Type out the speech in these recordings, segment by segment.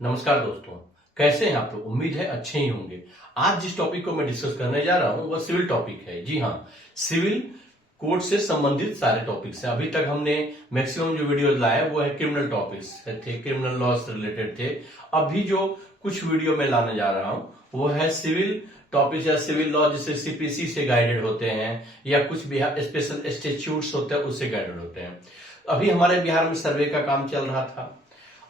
नमस्कार दोस्तों, कैसे हैं आप लोग। उम्मीद है अच्छे ही होंगे। आज जिस टॉपिक को मैं डिस्कस करने जा रहा हूं वह सिविल टॉपिक है। जी हाँ, सिविल कोड से संबंधित सारे टॉपिक्स हैं। अभी तक हमने मैक्सिमम जो वीडियो लाए वो है क्रिमिनल टॉपिक्स थे, क्रिमिनल लॉ से रिलेटेड थे। अभी जो कुछ वीडियो में लाने जा रहा हूं वो है सिविल टॉपिक्स या सिविल लॉ जिसे सीपीसी से गाइडेड होते हैं या कुछ बिहार स्पेशल स्टेच्यूट्स होते हैं उससे गाइडेड होते हैं। अभी हमारे बिहार में सर्वे का काम चल रहा था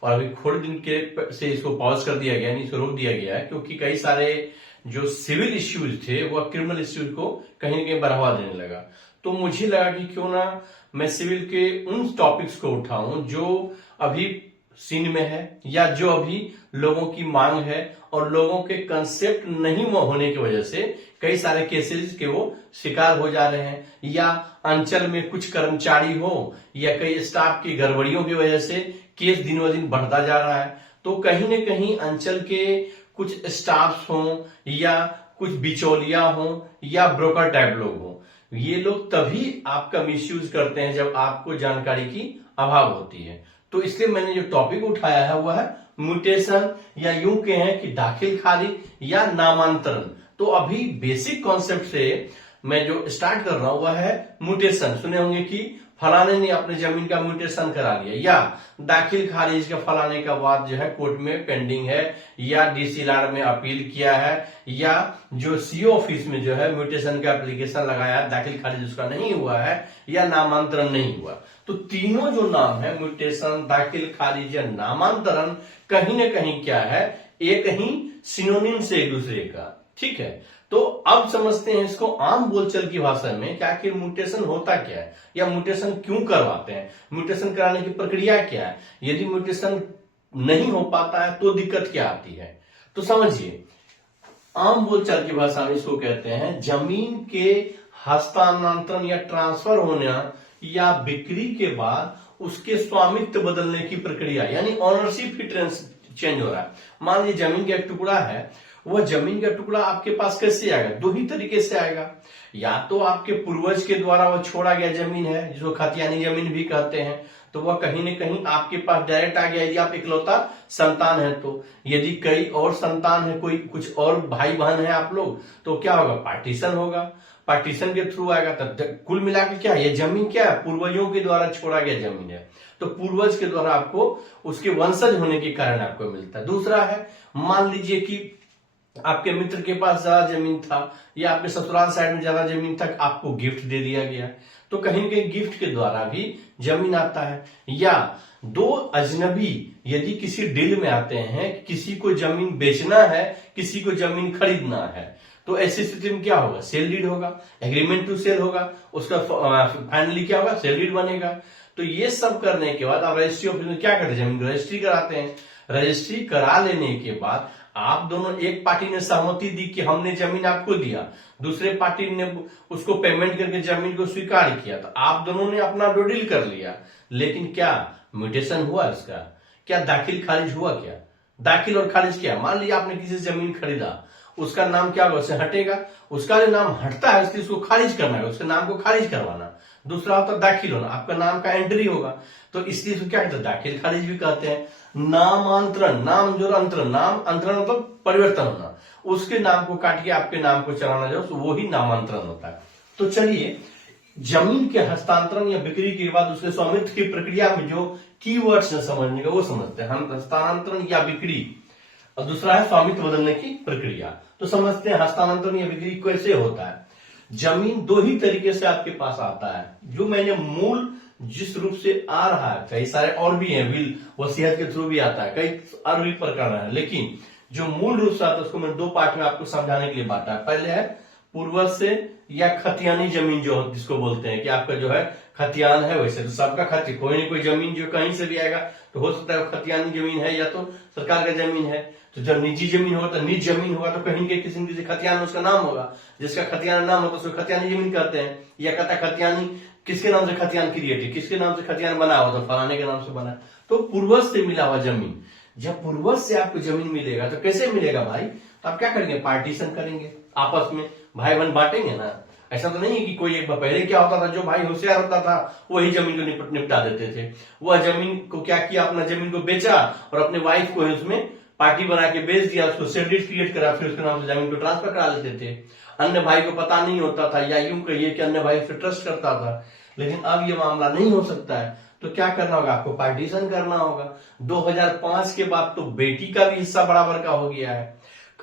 और अभी थोड़े दिन के से इसको पॉज कर दिया गया, इसको रोक दिया गया है क्योंकि कई सारे जो सिविल इश्यूज थे वह क्रिमिनल इश्यूज को कहीं ना कहीं बढ़ावा देने लगा। तो मुझे लगा कि क्यों ना मैं सिविल के उन टॉपिक्स को उठाऊं जो अभी सीन में है या जो अभी लोगों की मांग है और लोगों के कंसेप्ट नहीं होने की वजह से कई सारे केसेस के वो शिकार हो जा रहे हैं, या अंचल में कुछ कर्मचारी हो या कई स्टाफ की गड़बड़ियों की वजह से केस दिन ब दिन बढ़ता जा रहा है। तो कहीं न कहीं अंचल के कुछ स्टाफ हों या कुछ बिचौलिया हों या ब्रोकर टाइप लोग हों, ये लोग तभी आपका मिसयूज करते हैं जब आपको जानकारी की अभाव होती है। तो इसलिए मैंने जो टॉपिक उठाया है वह है म्यूटेशन, या यूं कहें कि दाखिल खारिज या नामांतरण। तो अभी बेसिक कॉन्सेप्ट से मैं जो स्टार्ट कर रहा हूं वह है म्यूटेशन। सुने होंगे कि फलाने ने अपने जमीन का म्यूटेशन करा लिया, या दाखिल खारिज का फलाने का बात जो है कोर्ट में पेंडिंग है, या डीसी लॉ में अपील किया है, या जो सीओ ऑफिस में जो है म्यूटेशन का एप्लीकेशन लगाया है, दाखिल खारिज उसका नहीं हुआ है या नामांतरण नहीं हुआ। तो तीनों जो नाम है म्यूटेशन, दाखिल खारिज या नामांतरण, कहीं ना कहीं क्या है, एक ही सिनोनिम से एक दूसरे का। ठीक है, तो अब समझते हैं इसको आम बोलचाल की भाषा में कि आखिर म्यूटेशन होता क्या है या म्यूटेशन क्यों करवाते हैं, म्यूटेशन कराने की प्रक्रिया क्या है, यदि म्यूटेशन नहीं हो पाता है तो दिक्कत क्या आती है। तो समझिए, आम बोलचाल की भाषा में इसको कहते हैं जमीन के हस्तांतरण या ट्रांसफर होना या बिक्री के बाद उसके स्वामित्व बदलने की प्रक्रिया, यानी ऑनरशिप चेंज हो रहा है। मान लीजिए जमीन का एक टुकड़ा है, वह जमीन का टुकड़ा आपके पास कैसे आएगा, दो ही तरीके से आएगा। या तो आपके पूर्वज के द्वारा वह छोड़ा गया जमीन है जिसको खतियानी जमीन भी कहते हैं, तो वह कहीं न कहीं आपके पास डायरेक्ट आ गया यदि आप इकलौता संतान है तो। यदि कई और संतान है, कोई कुछ और भाई बहन है आप लोग, तो क्या होगा, पार्टीशन होगा, पार्टीशन के थ्रू आएगा। तब कुल मिला के क्या है, ये जमीन क्या है, पूर्वजों के द्वारा छोड़ा गया जमीन है, तो पूर्वज के द्वारा आपको उसके वंशज होने के कारण आपको मिलता है। दूसरा है, मान लीजिए कि आपके मित्र के पास ज्यादा जमीन था या आपके ससुराल साइड में ज्यादा जमीन तक आपको गिफ्ट दे दिया गया, तो कहीं न कहीं गिफ्ट के द्वारा भी जमीन आता है। या दो अजनबी यदि किसी डील में आते हैं, किसी को जमीन बेचना है, किसी को जमीन खरीदना है, तो ऐसी स्थिति में क्या होगा, सेल डीड होगा, एग्रीमेंट टू सेल होगा, उसका फाइनली क्या होगा, सेल डीड बनेगा। तो ये सब करने के बाद आप रजिस्ट्री ऑफिस में क्या करते हैं, जमीन रजिस्ट्री कराते हैं। रजिस्ट्री करा लेने के बाद आप दोनों, एक पार्टी ने सहमति दी कि हमने जमीन आपको दिया, दूसरे पार्टी ने उसको पेमेंट करके जमीन को स्वीकार किया, तो आप दोनों ने अपना दो डील कर लिया। लेकिन क्या म्यूटेशन हुआ इसका, क्या दाखिल खारिज हुआ, क्या दाखिल और खारिज क्या, मान लीजिए आपने किसी से जमीन खरीदा, उसका नाम क्या होगा, उससे हटेगा, उसका जो नाम हटता है इसलिए उसको खारिज करना है, उसके नाम को खारिज करवाना। दूसरा होता है दाखिल होना, आपका नाम का एंट्री होगा, तो इसलिए इसको क्या कहते हैं, दाखिल खारिज भी कहते हैं। नामांतरण, नाम जो अंतरण, नाम अंतरण मतलब परिवर्तन होना, उसके नाम को काट के आपके नाम को चलाना जो वो ही नामांतरण होता है। तो चलिए, जमीन के हस्तांतरण या बिक्री के बाद उसके स्वामित्व की प्रक्रिया में जो कीवर्ड्स है समझने का वो समझते हैं हम, हस्तांतरण या बिक्री, और दूसरा है स्वामित्व बदलने की प्रक्रिया। तो समझते हैं हस्तांतरण या बिक्री कैसे होता है। जमीन दो ही तरीके से आपके पास आता है, जो मैंने मूल जिस रूप से आ रहा है, कई सारे और भी हैं, विल वसीयत के थ्रू भी आता है, कई और भी प्रकार है, लेकिन जो मूल रूप से आता है उसको मैं दो पार्ट में आपको समझाने के लिए बांटा है। पहले है पूर्वज से या खतियानी जमीन जो जिसको बोलते हैं कि आपका जो है खतियान है, वैसे तो सबका खतियान, कोई ना कोई जमीन जो कहीं से भी आएगा तो हो सकता है खतियानी जमीन है या तो सरकार का जमीन है। तो जब निजी जमीन होगा तो निज जमीन होगा, तो कहीं के किसी न किसी खतियान उसका नाम होगा, जिसका खतियान नाम होता है उसको खतियानी जमीन कहते हैं। या कहता खतियानी, किसके नाम से खतियान क्रिएट है, किसके नाम से खतियान बना हुआ, तो फलाने के नाम से बना। तो पूर्वज से मिला हुआ जमीन, जब पूर्वज से आपको जमीन मिलेगा तो कैसे मिलेगा भाई, तो आप क्या करेंगे, पार्टीशन करेंगे, आपस में भाई बहन बांटेंगे ना। ऐसा तो नहीं है कि कोई एक बार पहले क्या होता था, जो भाई होशियार होता था वही जमीन को निपटा देते थे। वह जमीन को क्या किया, अपना जमीन को बेचा और अपने वाइफ को उसमें पार्टी बना के बेच दिया, उसको शेयर डीड क्रिएट करा, फिर उसके नाम से जमीन को ट्रांसफर करा लेते थे। अन्य भाई को पता नहीं होता था, या यूं कहिए कि अन्य भाई उसे ट्रस्ट करता था। लेकिन अब ये मामला नहीं हो सकता है, तो क्या करना होगा, आपको पार्टीशन करना होगा। 2005 के बाद तो बेटी का भी हिस्सा बराबर का हो गया है।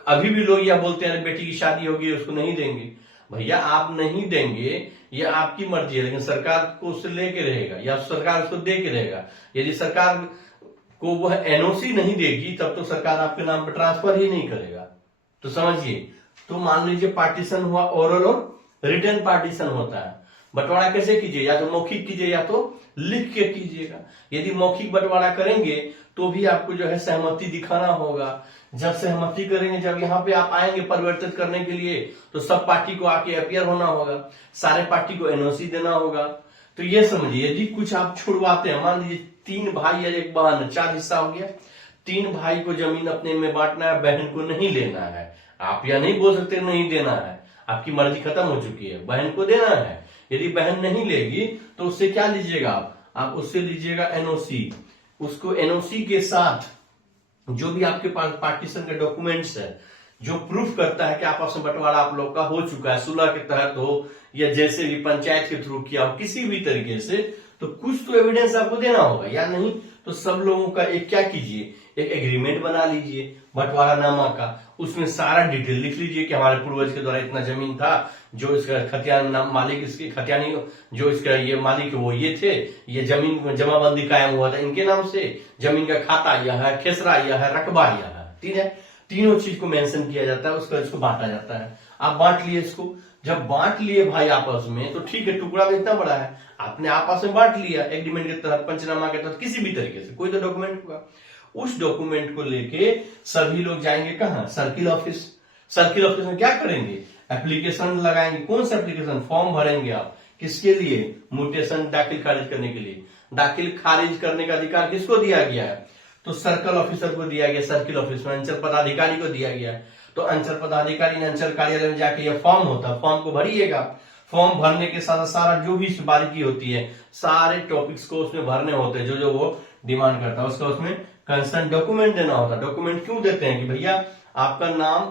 अभी भी लोग यह बोलते हैं बेटी की शादी होगी उसको नहीं देंगे। भैया आप नहीं देंगे, ये आपकी मर्जी है, लेकिन सरकार को उससे लेके रहेगा या सरकार उसको दे के रहेगा। यदि सरकार को वह एनओसी नहीं देगी तब तो सरकार आपके नाम पर ट्रांसफर ही नहीं करेगा। तो समझिए, तो मान लीजिए पार्टीशन हुआ, ओरल और रिटर्न पार्टीशन होता है। बंटवारा कैसे कीजिए, या तो मौखिक कीजिए या तो लिख के कीजिएगा। यदि मौखिक बंटवारा करेंगे तो भी आपको जो है सहमति दिखाना होगा। जब सहमति करेंगे, जब यहाँ पे आप आएंगे परिवर्तित करने के लिए, तो सब पार्टी को आके अपियर होना होगा, सारे पार्टी को एनओसी देना होगा। तो ये समझिए, यदि कुछ आप छुड़वाते हैं, मान लीजिए 3 भाई और 1 बहन, 4 हिस्सा हो गया। 3 भाई को जमीन अपने में बांटना है, बहन को नहीं लेना है। आप या नहीं बोल सकते नहीं देना है, आपकी मर्जी खत्म हो चुकी है, बहन को देना है। यदि बहन नहीं लेगी तो उससे क्या लीजिएगा आप उससे लीजिएगा एनओसी। उसको एनओसी के साथ जो भी आपके पास पार्टीशन के डॉक्यूमेंट्स है, जो प्रूफ करता है कि आपस में बंटवारा आप लोग का हो चुका है, सुलह के तहत हो या जैसे भी पंचायत के थ्रू किया हो, किसी भी तरीके से, तो कुछ तो एविडेंस आपको देना होगा। या नहीं तो सब लोगों का एक क्या कीजिए, एक एग्रीमेंट बना लीजिए बंटवारा नामा का। उसमें सारा डिटेल लिख लीजिए कि हमारे पूर्वज के द्वारा इतना जमीन था, जो इसका खतियान मालिक, इसके खतियानी जो इसका ये मालिक वो ये थे, ये जमीन में जमाबंदी कायम हुआ था इनके नाम से, जमीन का खाता यह है, खेसरा यह है, रकबा यह है। ठीक है, तीनों चीज को मेंशन किया जाता है, उसका इसको बांटा जाता है। आप बांट लिए इसको, जब बांट लिए भाई आपस में, तो ठीक है, टुकड़ा तो इतना बड़ा है, आपने आपस में बांट लिया एग्रीमेंट के तहत, पंचनामा के तहत, किसी भी तरीके से कोई तो डॉक्यूमेंट होगा। उस डॉक्यूमेंट को लेके सभी लोग जाएंगे कहां, सर्किल ऑफिस। सर्किल ऑफिस में क्या करेंगे, एप्लीकेशन लगाएंगे। कौन सा एप्लीकेशन, फॉर्म भरेंगे आप, किसके लिए, म्यूटेशन दाखिल खारिज करने के लिए। दाखिल खारिज करने का अधिकार किसको दिया गया है, तो सर्कल ऑफिसर को दिया गया, सर्किल ऑफिस में अंचल पदाधिकारी को दिया गया। तो अंचल पदाधिकारी ने अंचल कार्यालय में जाके यह फॉर्म होता है, फॉर्म को भरिएगा। फॉर्म भरने के साथ सारा जो भी बारीकी होती है, सारे टॉपिक्स को उसमें भरने होते हैं, जो जो वो डिमांड करता है, उसका उसमें कंसर्न डॉक्यूमेंट देना होता है। डॉक्यूमेंट क्यों देते हैं कि भैया आपका नाम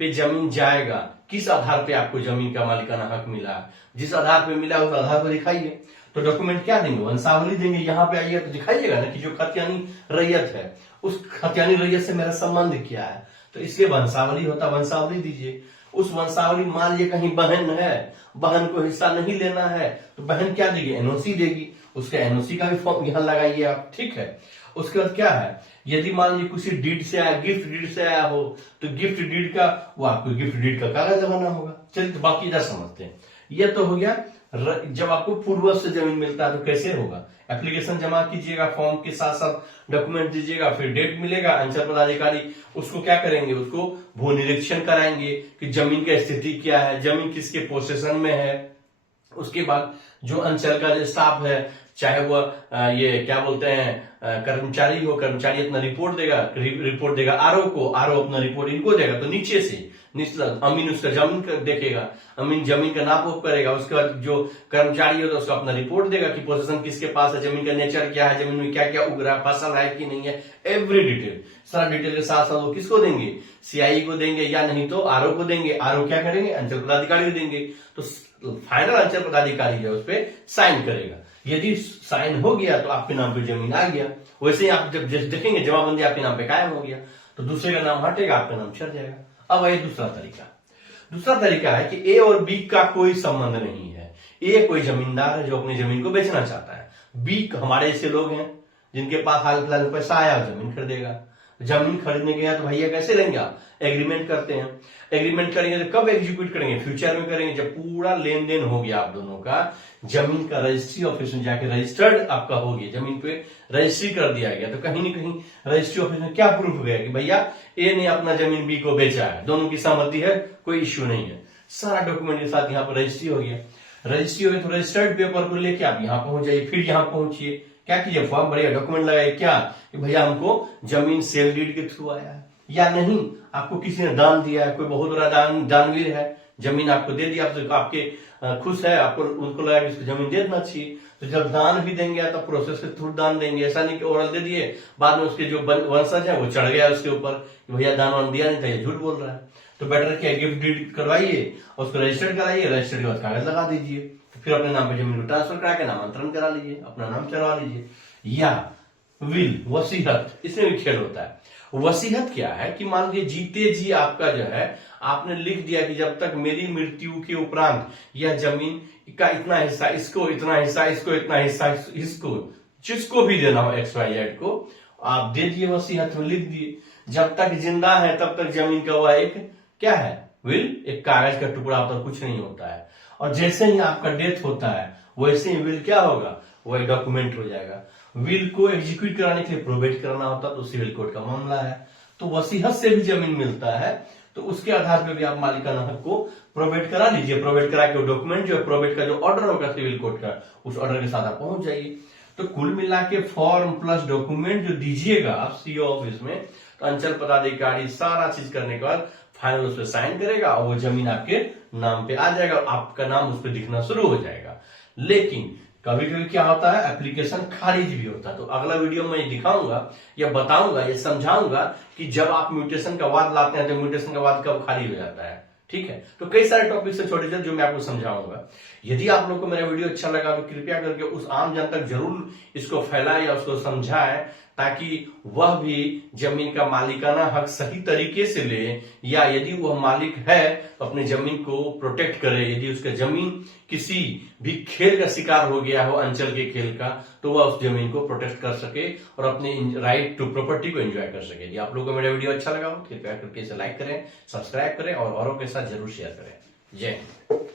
पे जमीन जाएगा, किस आधार पे आपको जमीन का मालिकाना हक मिला, जिस आधार पे मिला उस आधार को दिखाइए। तो डॉक्यूमेंट क्या देंगे, वंशावली देंगे। यहाँ पे आइए तो दिखाइएगा ना कि जो खतियानी रैयत है, उस खतियानी रैयत से मेरा संबंध क्या है, तो इसलिए वंशावली होता, वंशावली दीजिए। उस वंशावली, मान लीजिए कहीं बहन है, बहन को हिस्सा नहीं लेना है, तो बहन क्या देगी, एनओसी देगी। उसके एनओसी का भी फॉर्म यहाँ लगाइए आप, ठीक है। उसके बाद क्या है, यदि मान लीजिए किसी डीड से आया, गिफ्ट डीड से आया हो, तो गिफ्ट डीड का वो आपको गिफ्ट डीड का कागज लगाना होगा। चलिए तो बाकी इधर समझते हैं। ये तो हो गया जब आपको पूर्वज से जमीन मिलता है तो कैसे होगा। एप्लीकेशन जमा कीजिएगा, फॉर्म के साथ साथ डॉक्यूमेंट दीजिएगा, फिर डेट मिलेगा। अंचल पदाधिकारी उसको क्या करेंगे, उसको भू निरीक्षण कराएंगे कि जमीन की स्थिति क्या है, जमीन किसके पोसेशन में है। उसके बाद जो अंचल का स्टाफ है, चाहे वह ये क्या बोलते हैं कर्मचारी हो, कर्मचारी अपना रिपोर्ट देगा आरओ को, आरओ अपना रिपोर्ट इनको देगा। तो नीचे से निचला अमीन उसका जमीन देखेगा, अमीन जमीन का नाप उप करेगा। उसके बाद जो कर्मचारी होता है उसको अपना रिपोर्ट देगा कि पोजीशन किसके पास है, जमीन का नेचर क्या है, जमीन में क्या क्या उग रहा है, फसल है कि नहीं है, एवरी डिटेल। सारा डिटेल के साथ साथ वो किसको देंगे, सीआई को देंगे, या नहीं तो आरओ को देंगे। आरओ क्या करेंगे, अंचल पदाधिकारी को देंगे। तो फाइनल अंचल पदाधिकारी जो है उस पर साइन करेगा। यदि साइन हो गया तो आपके नाम पे जमीन आ गया। वैसे ही आप जब देखेंगे जमाबंदी आपके नाम पे कायम हो गया, तो दूसरे का नाम हटेगा, आपका नाम छट जाएगा। अब आइए दूसरा तरीका है कि ए और बी का कोई संबंध नहीं है। ए कोई जमींदार है जो अपनी जमीन को बेचना चाहता है, बी हमारे ऐसे लोग हैं जिनके पास हाल फिलहाल में पैसा आया, जमीन खरीदेगा। जमीन खरीदने गया तो भैया कैसे लेंगे आप, एग्रीमेंट करते हैं। एग्रीमेंट करेंगे तो कब एग्जीक्यूट करेंगे, फ्यूचर में करेंगे, जब पूरा लेन देन हो गया आप दोनों का, जमीन का रजिस्ट्री ऑफिस में जाके रजिस्टर्ड आपका हो गया, जमीन पे रजिस्ट्री कर दिया गया। तो कहीं ना कहीं रजिस्ट्री ऑफिस में क्या प्रूफ हो गया कि भैया ए ने अपना जमीन बी को बेचा है, दोनों की सहमति है, कोई इश्यू नहीं है। सारा डॉक्यूमेंट के साथ यहाँ पर रजिस्ट्री हो गया। रजिस्ट्री हो गया तो रजिस्टर्ड पेपर को लेके आप यहाँ पहुंच जाइए। फिर यहाँ पहुंचिए, क्या कीजिए, फॉर्म भरिए, डॉक्यूमेंट लगाइए, क्या कि भैया हमको जमीन सेल डीड के थ्रू आया है, या नहीं आपको किसी ने दान दिया है, कोई बहुत बड़ा दानवीर है, जमीन आपको दे दिया, आपके खुश है, आपको उनको लगा कि इसको जमीन दे देना चाहिए। तो जब दान भी देंगे तो प्रोसेस के थ्रू दान देंगे, ऐसा नहीं कि ओरल दे दिए, बाद में उसके जो वंशज है वो चढ़ गया उसके ऊपर, भैया दान वान दिया नहीं था, ये झूठ बोल रहा है। तो बेटर क्या, गिफ्ट डीड करवाइए और उसको रजिस्टर्ड कराइए, रजिस्टर्ड के बाद कागज लगा दीजिए, फिर अपने नाम पे जमीन को ट्रांसफर करा के नामांतरण करा लीजिए, अपना नाम चढ़वा लीजिए। या विल, वसीयत, इसमें भी खेल होता है। वसीयत क्या है कि मान लीजिए जीते जी आपका जो है, आपने लिख दिया कि जब तक मेरी मृत्यु के उपरांत यह जमीन का इतना हिस्सा इसको, इतना हिस्सा इसको, इतना हिस्सा इसको, जिसको भी देना हो XYZ को, आप दे दिए, वसीयत में लिख दिए। जब तक जिंदा है तब तक जमीन का वह एक क्या है, विल, एक कागज का टुकड़ा होता है, कुछ नहीं होता है। और जैसे ही आपका डेथ होता है वैसे ही विल क्या होगा, वो एक डॉक्यूमेंट हो जाएगा। विल को एग्जीक्यूट कराने के लिए प्रोबेट कराना होता है, तो सिविल कोर्ट का मामला है। तो वसीयत से भी जमीन मिलता है, तो उसके आधार पर भी आप मालिकाना हक को प्रोबेट करा लीजिए। प्रोबेट करा के डॉक्यूमेंट जो है, प्रोबेट का जो ऑर्डर होगा सिविल कोर्ट का, उस ऑर्डर के साथ आप पहुंच जाइए। तो कुल मिला के फॉर्म प्लस डॉक्यूमेंट जो दीजिएगा आप सीओ ऑफिस में, तो अंचल पदाधिकारी सारा चीज करने के बाद फाइनल उस पर साइन करेगा और वो जमीन आपके नाम पे आ जाएगा और आपका नाम उस पर दिखना शुरू हो जाएगा। लेकिन कभी कभी क्या होता है, एप्लीकेशन खारिज भी होता है। तो अगला वीडियो में ये दिखाऊंगा या बताऊंगा या समझाऊंगा कि जब आप म्यूटेशन का वाद लाते हैं तो म्यूटेशन का वाद कब खारिज हो जाता है। ठीक है, तो कई सारे टॉपिक से छोटे छोटे जो मैं आपको समझाऊंगा। यदि आप लोग को मेरा वीडियो अच्छा लगा तो कृपया करके उस आम जन तक जरूर इसको फैलाएं या उसको समझाएं, ताकि वह भी जमीन का मालिकाना हक सही तरीके से ले, या यदि वह मालिक है तो अपनी जमीन को प्रोटेक्ट करे। यदि उसका जमीन किसी भी खेल का शिकार हो गया हो, अंचल के खेल का, तो वह उस जमीन को प्रोटेक्ट कर सके और अपने राइट टू प्रॉपर्टी को एंजॉय कर सके। यदि आप लोगों को मेरा वीडियो अच्छा लगा हो कृपया करके इसे लाइक करें, सब्सक्राइब करें और औरों के साथ जरूर शेयर करें। जय हिंद।